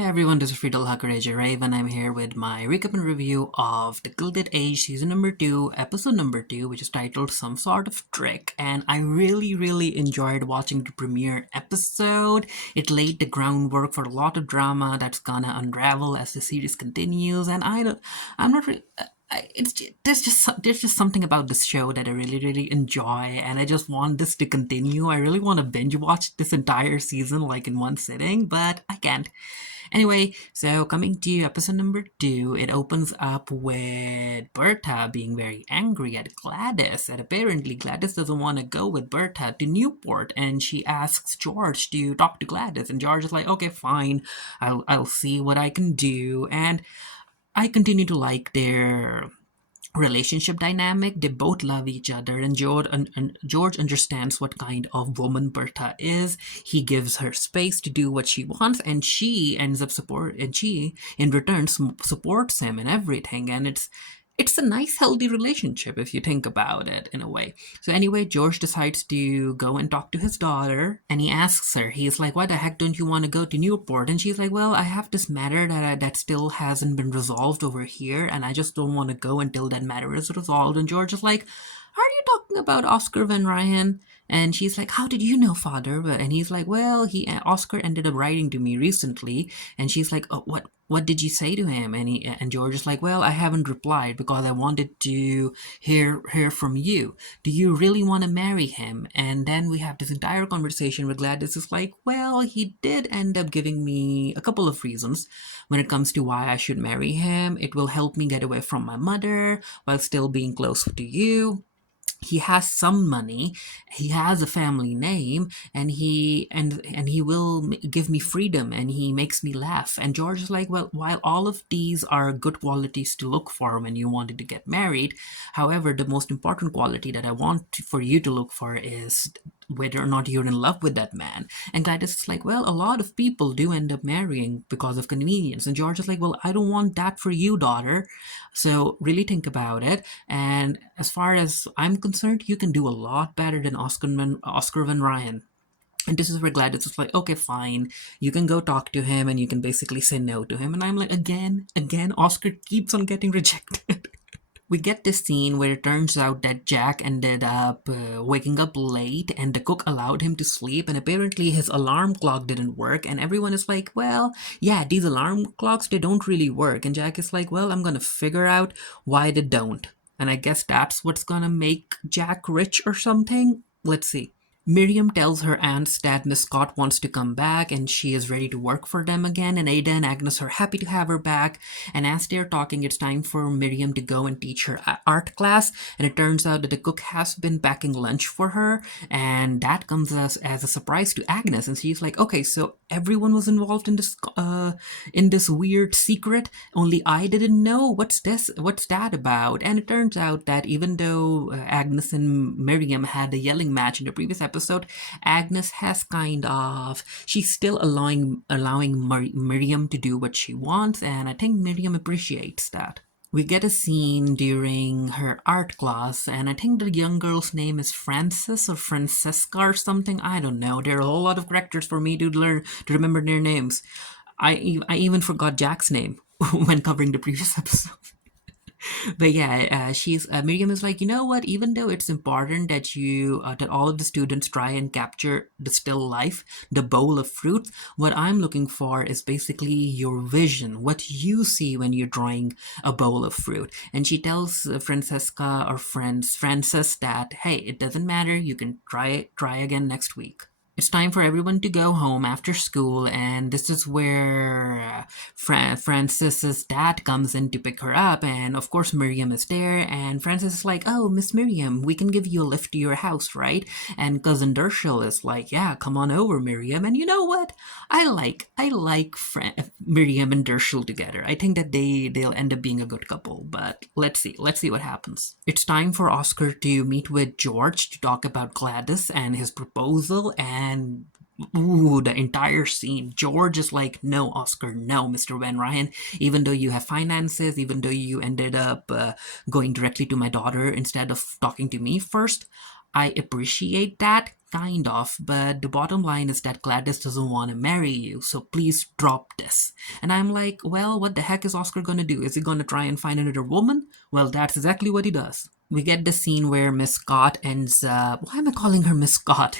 Hey everyone, this is Friedel Hakureja Rave, and I'm here with my recap and review of The Gilded Age Season number 2, Episode number 2, which is titled Some Sort of Trick. And I really enjoyed watching the premiere episode. It laid the groundwork for a lot of drama that's gonna unravel as the series continues. And I'm not really. There's just something about this show that I really enjoy, and I just want this to continue. I really want to binge watch this entire season like in one sitting, but I can't. Anyway, so coming to episode number 2, it opens up with Berta being very angry at Gladys, and apparently Gladys doesn't want to go with Berta to Newport, and she asks George to talk to Gladys, and George is like, okay, fine, I'll see what I can do, and I continue to like their relationship dynamic. They both love each other, and George understands what kind of woman Berta is. He gives her space to do what she wants, and she ends up and she in return supports him in everything. And it's a nice, healthy relationship if you think about it in a way. So anyway, George decides to go and talk to his daughter, and he asks her. He's like, "Why the heck don't you want to go to Newport?" And she's like, "Well, I have this matter that still hasn't been resolved over here, and I just don't want to go until that matter is resolved." And George is like, "Are you talking about Oscar Van Ryan?" And she's like, "How did you know, father?" And he's like, "Well, Oscar ended up writing to me recently." And she's like, "Oh, what did you say to him?" And George is like, "Well, I haven't replied because I wanted to hear from you. Do you really want to marry him?" And then we have this entire conversation where Gladys is like, "Well, he did end up giving me a couple of reasons when it comes to why I should marry him. It will help me get away from my mother while still being close to you. He has some money, he has a family name, and he will give me freedom, and he makes me laugh." And George is like, "Well, while all of these are good qualities to look for when you wanted to get married, however, the most important quality that I want for you to look for is whether or not you're in love with that man." And Gladys is like, "Well, a lot of people do end up marrying because of convenience." And George is like, "Well, I don't want that for you, daughter. So really think about it. And as far as I'm concerned, you can do a lot better than Oscar Van Ryan." And this is where Gladys is like, "Okay, fine. You can go talk to him, and you can basically say no to him." And I'm like, again, Oscar keeps on getting rejected. We get this scene where it turns out that Jack ended up waking up late, and the cook allowed him to sleep, and apparently his alarm clock didn't work, and everyone is like, "Well, yeah, these alarm clocks, they don't really work." And Jack is like, "Well, I'm gonna figure out why they don't." And I guess that's what's gonna make Jack rich or something. Let's see. Miriam tells her aunts that Miss Scott wants to come back and she is ready to work for them again, and Ada and Agnes are happy to have her back. And as they're talking, it's time for Miriam to go and teach her art class, and it turns out that the cook has been packing lunch for her, and that comes as a surprise to Agnes, and she's like, "Okay, so everyone was involved in this weird secret, only I didn't know. What's that about?" And it turns out that even though Agnes and Miriam had a yelling match in the previous episode, Agnes has she's still allowing Miriam to do what she wants, and I think Miriam appreciates that. We get a scene during her art class, and I think the young girl's name is Frances or Francesca or something. I don't know. There are a whole lot of characters for me to remember their names. I even forgot Jack's name when covering the previous episode. But yeah, she's Miriam is like, "You know what? Even though it's important that all of the students try and capture the still life, the bowl of fruit, what I'm looking for is basically your vision, what you see when you're drawing a bowl of fruit." And she tells Francesca or Frances that, "Hey, it doesn't matter. You can try again next week." It's time for everyone to go home after school, and this is where Francis's dad comes in to pick her up, and of course Miriam is there, and Francis is like, "Oh, Miss Miriam, we can give you a lift to your house, right?" And cousin Dershel is like, "Yeah, come on over, Miriam." And you know what? I like Miriam and Dershel together. I think that they'll end up being a good couple, but let's see what happens. It's time for Oscar to meet with George to talk about Gladys and his proposal, and ooh, the entire scene. George is like, "No, Oscar, no, Mr. Van Ryan. Even though you have finances, even though you ended up going directly to my daughter instead of talking to me first, I appreciate that, kind of, but the bottom line is that Gladys doesn't want to marry you, so please drop this. And I'm like, well, what the heck is Oscar gonna do? Is he gonna try and find another woman? Well, that's exactly what he does. We get the scene where Miss Scott ends up. Why am I calling her Miss Scott?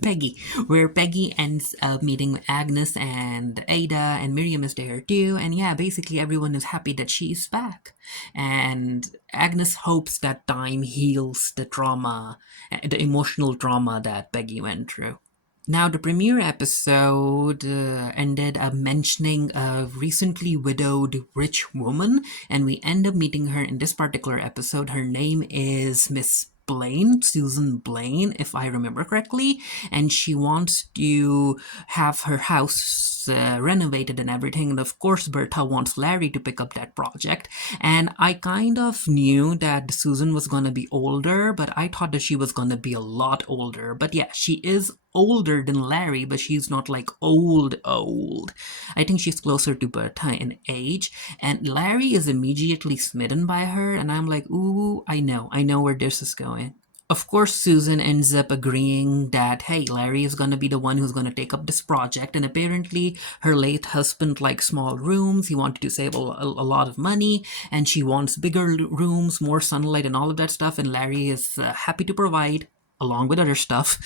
Peggy, where Peggy ends up meeting Agnes and Ada, and Miriam is there too. And yeah, basically everyone is happy that she's back. And Agnes hopes that time heals the trauma, the emotional trauma that Peggy went through. Now, the premiere episode ended up mentioning a recently widowed rich woman, and we end up meeting her in this particular episode. Her name is Miss Blaine, Susan Blaine, if I remember correctly, and she wants to have her house renovated and everything. And of course, Bertha wants Larry to pick up that project. And I kind of knew that Susan was going to be older, but I thought that she was going to be a lot older. But yeah, she is older than Larry, but she's not like old, old. I think she's closer to Bertha in age. And Larry is immediately smitten by her, and I'm like, ooh, I know where this is going. Of course, Susan ends up agreeing that, hey, Larry is going to be the one who's going to take up this project. And apparently, her late husband liked small rooms. He wanted to save a lot of money. And she wants bigger rooms, more sunlight, and all of that stuff. And Larry is happy to provide, along with other stuff.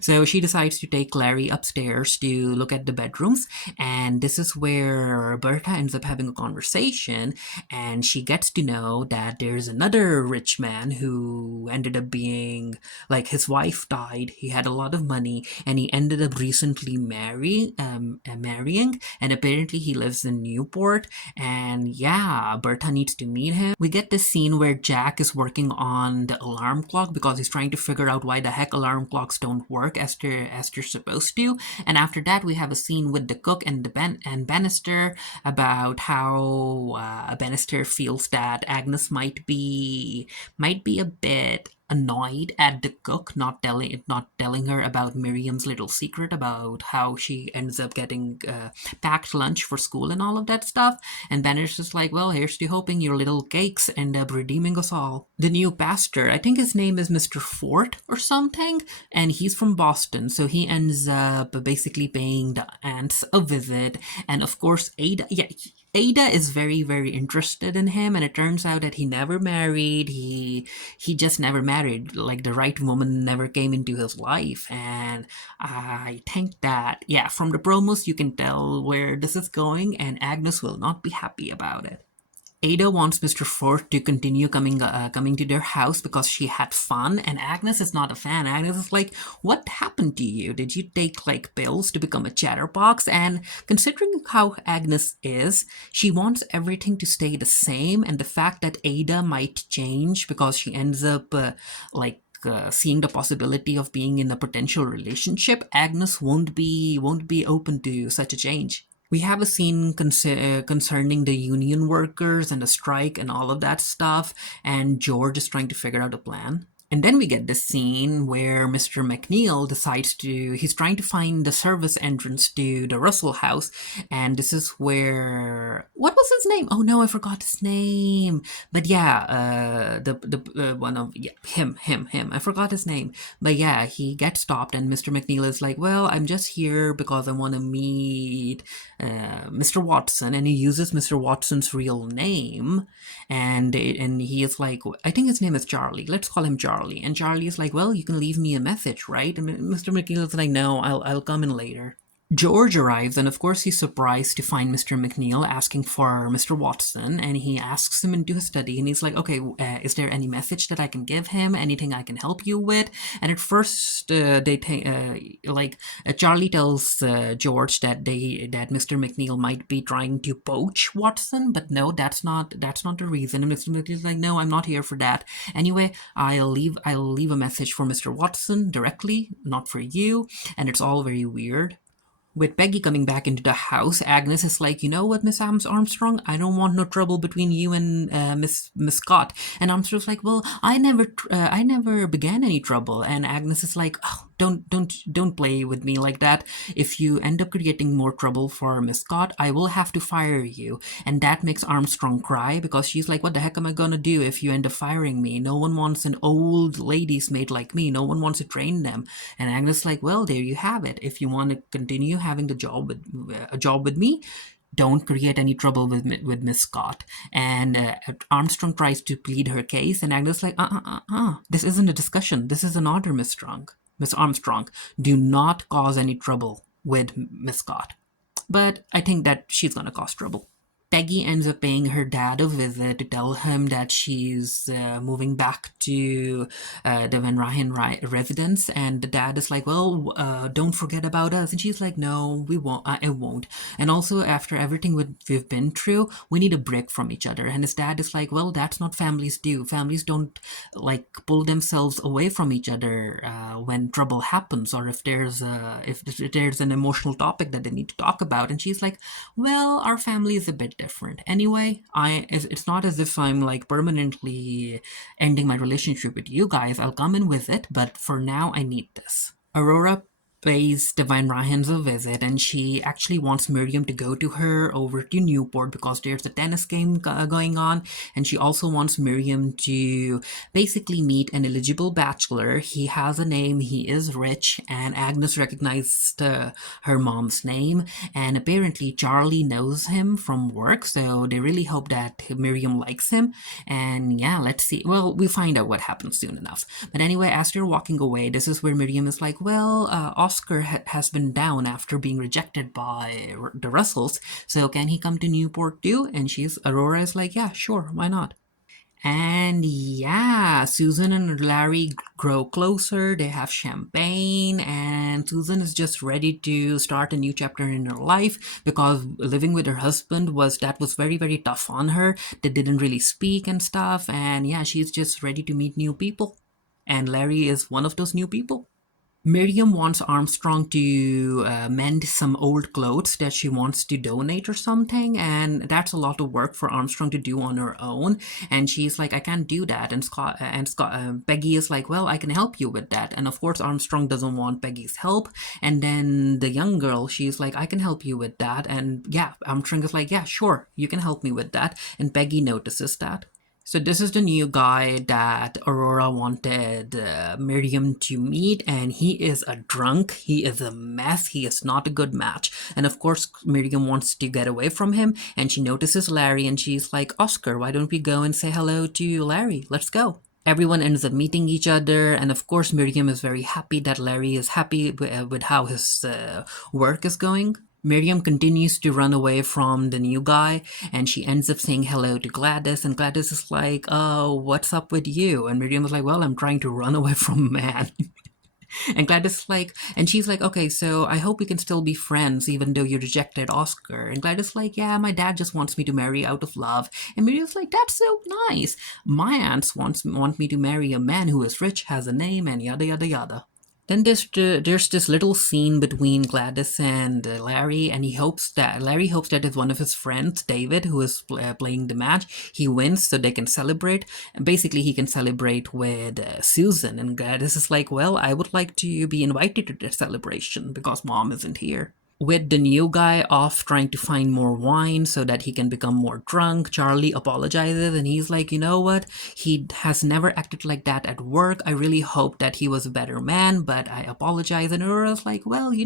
So she decides to take Larry upstairs to look at the bedrooms, and this is where Bertha ends up having a conversation, and she gets to know that there's another rich man who ended up being, like, his wife died, he had a lot of money, and he ended up recently marrying, and apparently he lives in Newport, and yeah, Bertha needs to meet him. We get this scene where Jack is working on the alarm clock because he's trying to figure out why the heck alarm clocks don't work as they're supposed to. And after that, we have a scene with the cook and Bannister about how Bannister feels that Agnes might be a bit annoyed at the cook not telling her about Miriam's little secret about how she ends up getting packed lunch for school and all of that stuff. And Bannister's like, well, here's to hoping your little cakes end up redeeming us all. The new pastor, I think his name is Mr. Fort or something, and he's from Boston, so he ends up basically paying the aunts a visit. And of course, Ada is very, very interested in him, and it turns out that he never married. He just never married. Like, the right woman never came into his life. And I think that, yeah, from the promos you can tell where this is going, and Agnes will not be happy about it. Ada wants Mr. Fort to continue coming to their house because she had fun, and Agnes is not a fan. Agnes is like, what happened to you? Did you take, like, pills to become a chatterbox? And considering how Agnes is, she wants everything to stay the same, and the fact that Ada might change because she ends up seeing the possibility of being in a potential relationship, Agnes won't be open to such a change. We have a scene concerning the union workers and the strike and all of that stuff, and George is trying to figure out a plan. And then we get this scene where Mr. McNeil he's trying to find the service entrance to the Russell house, and this is where, what was his name? Oh no, I forgot his name. But yeah, one of, yeah, him, I forgot his name. But yeah, he gets stopped, and Mr. McNeil is like, well, I'm just here because I want to meet Mr. Watson, and he uses Mr. Watson's real name, and he is like, I think his name is Charlie. Let's call him Charlie. And Charlie is like, well, you can leave me a message, right? And Mr. McNeil is like, no, I'll come in later. George arrives, and of course he's surprised to find Mr. McNeil asking for Mr. Watson, and he asks him into his study, and he's like, okay, is there any message that I can give him? Anything I can help you with? And at first, Charlie tells George that Mr. McNeil might be trying to poach Watson, but no, that's not the reason. And Mr. McNeil's like, no, I'm not here for that. Anyway, I'll leave a message for Mr. Watson directly, not for you, and it's all very weird. With Peggy coming back into the house, Agnes is like, you know what, Miss Armstrong? I don't want no trouble between you and Miss Scott. And Armstrong's like, well, I never began any trouble. And Agnes is like, oh, don't play with me like that. If you end up creating more trouble for Miss Scott, I will have to fire you. And that makes Armstrong cry because she's like, what the heck am I gonna do if you end up firing me? No one wants an old lady's maid like me. No one wants to train them. And Agnes like, well, there you have it. If you want to continue having the job with a job with me, don't create any trouble with Miss Scott. And Armstrong tries to plead her case, and Agnes like, this isn't a discussion. This is an order, Miss Armstrong. Do not cause any trouble with Miss Scott. But I think that she's gonna cause trouble. Peggy ends up paying her dad a visit to tell him that she's moving back to the Van Ryan residence, and the dad is like, "Well, don't forget about us." And she's like, "No, we won't. I won't." And also, after everything we've been through, we need a break from each other. And his dad is like, "Well, that's not families do. Families don't like pull themselves away from each other when trouble happens, or if there's an emotional topic that they need to talk about." And she's like, "Well, our family is a bit different. Anyway, it's not as if I'm like permanently ending my relationship with you guys. I'll come and visit, but for now I need this." Aurora pays Divine Ryans a visit, and she actually wants Miriam to go to her over to Newport because there's a tennis game going on, and she also wants Miriam to basically meet an eligible bachelor. He has a name, he is rich, and Agnes recognized her mom's name, and apparently Charlie knows him from work, so they really hope that Miriam likes him. And yeah, let's see. Well, we find out what happens soon enough. But anyway, as they're walking away, this is where Miriam is like, well, Oscar has been down after being rejected by the Russells, so can he come to Newport too? And Aurora is like, yeah, sure, why not? And yeah, Susan and Larry grow closer. They have champagne, and Susan is just ready to start a new chapter in her life because living with her husband was very, very tough on her. They didn't really speak and stuff, and yeah, she's just ready to meet new people. And Larry is one of those new people. Miriam wants Armstrong to mend some old clothes that she wants to donate or something, and that's a lot of work for Armstrong to do on her own. And she's like, "I can't do that." And Peggy is like, "Well, I can help you with that." And of course, Armstrong doesn't want Peggy's help. And then the young girl, she's like, "I can help you with that." And yeah, Armstrong is like, "Yeah, sure, you can help me with that." And Peggy notices that. So this is the new guy that Aurora wanted Miriam to meet, and he is a drunk. He is a mess. He is not a good match. And of course, Miriam wants to get away from him, and she notices Larry, and she's like, "Oscar, why don't we go and say hello to Larry? Let's go." Everyone ends up meeting each other, and of course, Miriam is very happy that Larry is happy with how his work is going. Miriam continues to run away from the new guy, and she ends up saying hello to Gladys, and Gladys is like, "Oh, what's up with you?" And Miriam is like, "Well, I'm trying to run away from a man." And Gladys is like, and she's like, "Okay, so I hope we can still be friends even though you rejected Oscar." And Gladys is like, "Yeah, my dad just wants me to marry out of love." And Miriam's like, "That's so nice. My aunts want me to marry a man who is rich, has a name, and yada yada yada." Then there's this little scene between Gladys and Larry, and Larry hopes that it's one of his friends, David, who is playing the match. He wins so they can celebrate. And basically, he can celebrate with Susan. And Gladys is like, "Well, I would like to be invited to the celebration because mom isn't here." With the new guy off trying to find more wine so that he can become more drunk, Charlie apologizes and he's like, "You know what? He has never acted like that at work. I really hope that he was a better man, but I apologize." And Aurora's like, "Well, you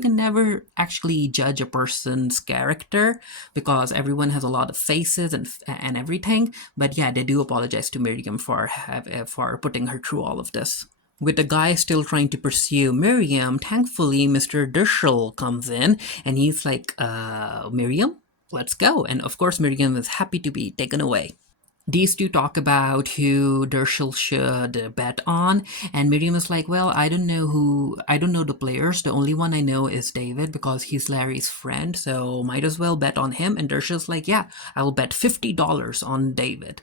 can never actually judge a person's character because everyone has a lot of faces and everything." But yeah, they do apologize to Miriam for putting her through all of this. With the guy still trying to pursue Miriam, thankfully Mr. Dershel comes in and he's like, "Miriam, let's go." And of course, Miriam is happy to be taken away. These two talk about who Dershel should bet on, and Miriam is like, "Well, I don't know the players. The only one I know is David because he's Larry's friend, so might as well bet on him." And Dershel's like, "Yeah, I'll bet $50 on David."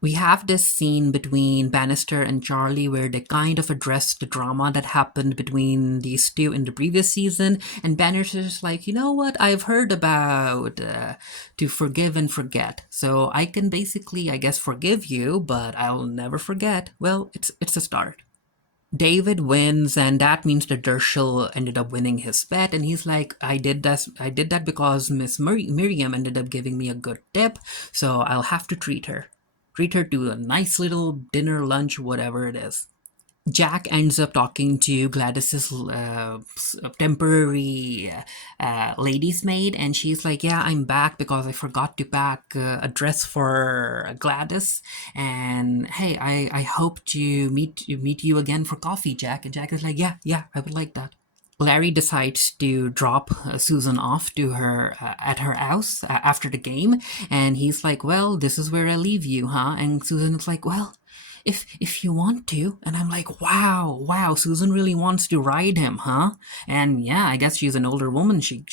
We have this scene between Bannister and Charlie where they kind of address the drama that happened between these two in the previous season. And Bannister's like, "You know what? I've heard about to forgive and forget. So I can basically, I guess, forgive you, but I'll never forget." Well, it's a start. David wins, and that means that Dershel ended up winning his bet. And he's like, I did that because Miss Miriam ended up giving me a good tip, so I'll have to treat her to a nice little dinner, lunch, whatever it is. Jack ends up talking to Gladys's temporary lady's maid, and she's like, "Yeah, I'm back because I forgot to pack a dress for Gladys. And hey, I hope to meet you again for coffee, Jack." And Jack is like, "Yeah, yeah, I would like that." Larry decides to drop Susan off to her at her house after the game, and he's like, "Well, this is where I leave you, huh?" And Susan is like, "Well, if you want to." And I'm like, "Wow, wow, Susan really wants to ride him, huh?" And yeah, I guess she's an older woman. She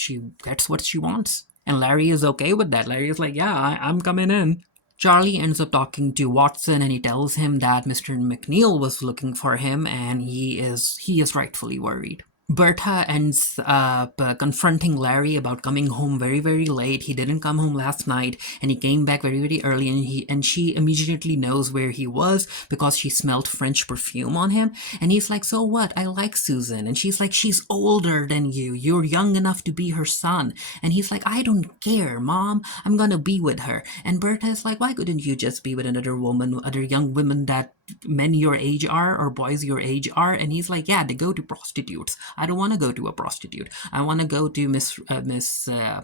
gets what she wants, and Larry is okay with that. Larry is like, "Yeah, I'm coming in." Charlie ends up talking to Watson, and he tells him that Mr. McNeil was looking for him, and he is rightfully worried. Bertha ends up confronting Larry about coming home very, very late. He didn't come home last night, and he came back very, very early. And she immediately knows where he was because she smelled French perfume on him. And he's like, "So what? I like Susan." And she's like, "She's older than you. You're young enough to be her son." And he's like, "I don't care, Mom. I'm gonna be with her." And Bertha is like, "Why couldn't you just be with another woman, other young women that men your age are or boys your age are?" And he's like, "Yeah, they go to prostitutes. I don't want to go to a prostitute. I want to go to Miss uh,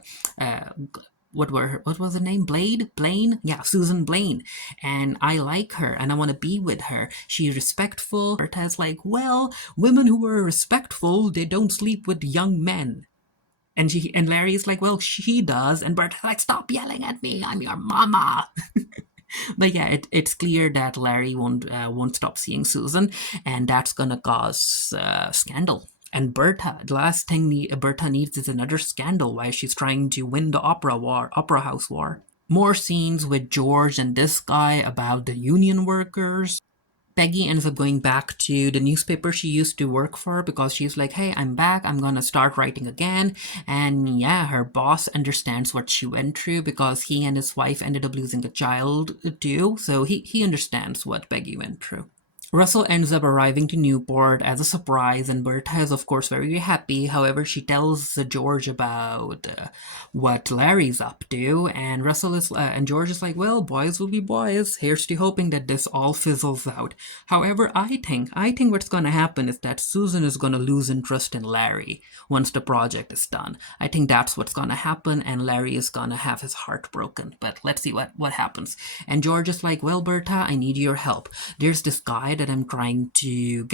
what was the name? Blaine? Yeah, Susan Blaine. And I like her and I want to be with her. She's respectful." Berta's like, "Well, women who are respectful, they don't sleep with young men." And Larry's like, "Well, she does." And Berta's like, "Stop yelling at me. I'm your mama." But yeah, it's clear that Larry won't stop seeing Susan, and that's gonna cause scandal. And Bertha, the last thing Bertha needs is another scandal while she's trying to win the opera house war. More scenes with George and this guy about the union workers. Peggy ends up going back to the newspaper she used to work for because she's like, "Hey, I'm back. I'm gonna start writing again." And yeah, her boss understands what she went through because he and his wife ended up losing a child too. So he understands what Peggy went through. Russell ends up arriving to Newport as a surprise, and Bertha is, of course, very happy. However, she tells George about what Larry's up to, and and George is like, "Well, boys will be boys. Here's to hoping that this all fizzles out." However, I think what's going to happen is that Susan is going to lose interest in Larry once the project is done. I think that's what's going to happen, and Larry is going to have his heart broken. But let's see what happens. And George is like, "Well, Bertha, I need your help. There's this guy that I'm trying to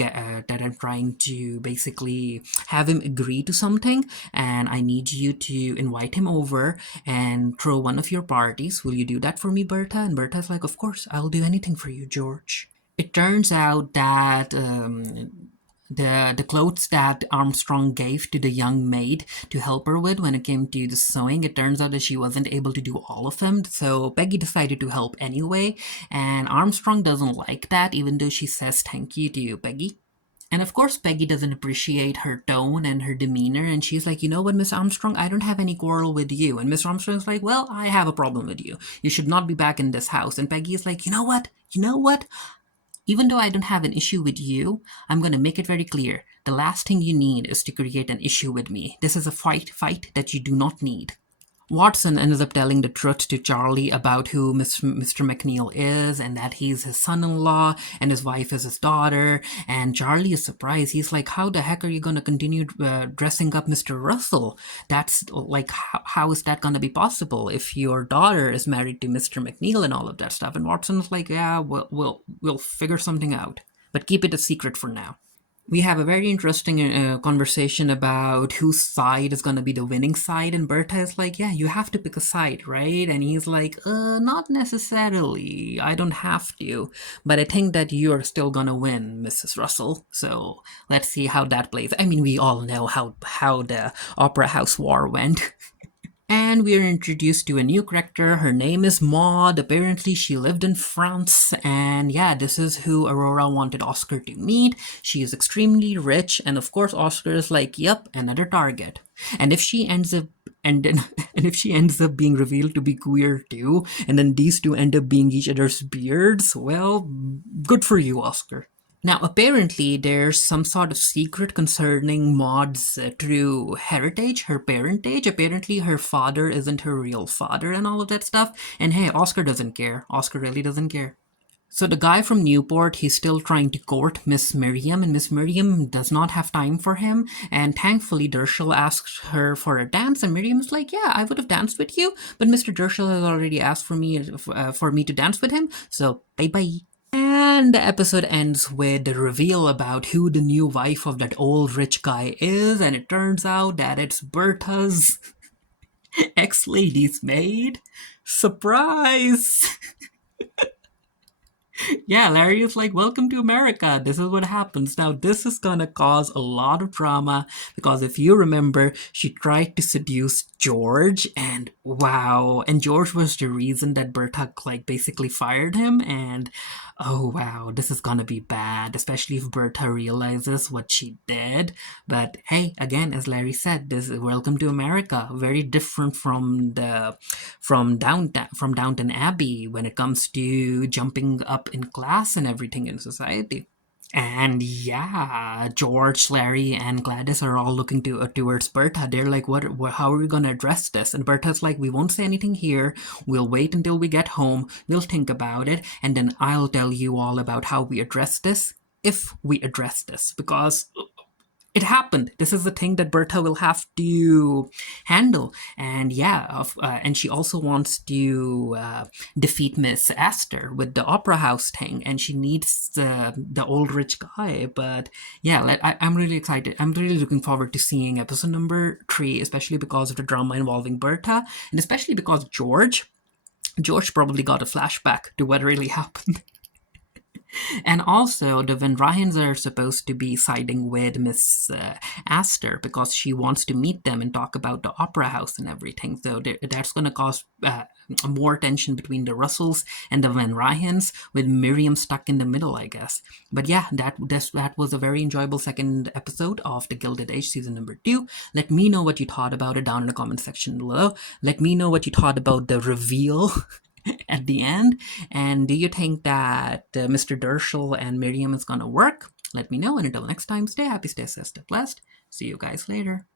basically have him agree to something, and I need you to invite him over and throw one of your parties. Will you do that for me, Bertha?" And Bertha's like, "Of course, I'll do anything for you, George." It turns out that the clothes that Armstrong gave to the young maid to help her with when it came to the sewing, it turns out that she wasn't able to do all of them. So Peggy decided to help anyway, and Armstrong doesn't like that, even though she says thank you to you, Peggy. And of course, Peggy doesn't appreciate her tone and her demeanor, and she's like, "You know what, Miss Armstrong, I don't have any quarrel with you." And Miss Armstrong's like, "Well, I have a problem with you. You should not be back in this house." And Peggy is like, "You know what? You know what? Even though I don't have an issue with you, I'm going to make it very clear. The last thing you need is to create an issue with me. This is a fight that you do not need." Watson ends up telling the truth to Charlie about who Mr. McNeil is and that he's his son-in-law and his wife is his daughter. And Charlie is surprised. He's like, "How the heck are you going to continue dressing up Mr. Russell? That's like, how is that going to be possible if your daughter is married to Mr. McNeil and all of that stuff?" And Watson's like, "Yeah, we'll figure something out, but keep it a secret for now." We have a very interesting conversation about whose side is going to be the winning side, and Berta is like, "Yeah, you have to pick a side, right?" And he's like, Not necessarily. I don't have to, but I think that you're still gonna win, Mrs. Russell. So let's see how that plays." I mean, we all know how the Opera House War went. And we are introduced to a new character. Her name is Maud. Apparently, she lived in France. And yeah, this is who Aurora wanted Oscar to meet. She is extremely rich. And of course, Oscar is like, "Yep, another target." And if she ends up and then and if she ends up being revealed to be queer too, and then these two end up being each other's beards, well, good for you, Oscar. Now, apparently, there's some sort of secret concerning Maud's true heritage, her parentage. Apparently, her father isn't her real father and all of that stuff. And hey, Oscar doesn't care. Oscar really doesn't care. So the guy from Newport, he's still trying to court Miss Miriam, and Miss Miriam does not have time for him. And thankfully, Dershel asks her for a dance, and Miriam's like, "Yeah, I would have danced with you, but Mr. Dershel has already asked for me to dance with him. So bye bye." And the episode ends with the reveal about who the new wife of that old rich guy is, and it turns out that it's Bertha's ex-lady's maid. Surprise! Yeah, Larry is like, "Welcome to America. This is what happens." Now, this is gonna cause a lot of drama because if you remember, she tried to seduce George, and wow, and George was the reason that Berta like basically fired him. And oh wow, this is gonna be bad, especially if Berta realizes what she did. But hey, again, as Larry said, this is Welcome to America. Very different from Downton Abbey when it comes to jumping up in class and everything in society. And yeah, George, Larry, and Gladys are all looking towards Berta. They're like, what? How are we gonna address this?" And Berta's like, "We won't say anything here. We'll wait until we get home. We'll think about it, and then I'll tell you all about how we address this, if we address this, because it happened. This is the thing that Berta will have to handle." And yeah, and she also wants to defeat Miss Astor with the opera house thing, and she needs the old rich guy. But yeah, I'm really excited. I'm really looking forward to seeing episode number 3, especially because of the drama involving Berta, and especially because George probably got a flashback to what really happened. And also, the Van Ryans are supposed to be siding with Miss Astor because she wants to meet them and talk about the opera house and everything. So that's going to cause more tension between the Russells and the Van Ryans, with Miriam stuck in the middle, I guess. But yeah, that was a very enjoyable second episode of The Gilded Age season number 2. Let me know what you thought about it down in the comment section below. Let me know what you thought about the reveal at the end. And do you think that Mr. Dershel and Miriam is gonna work? Let me know. And until next time, stay happy, stay safe, stay blessed. See you guys later.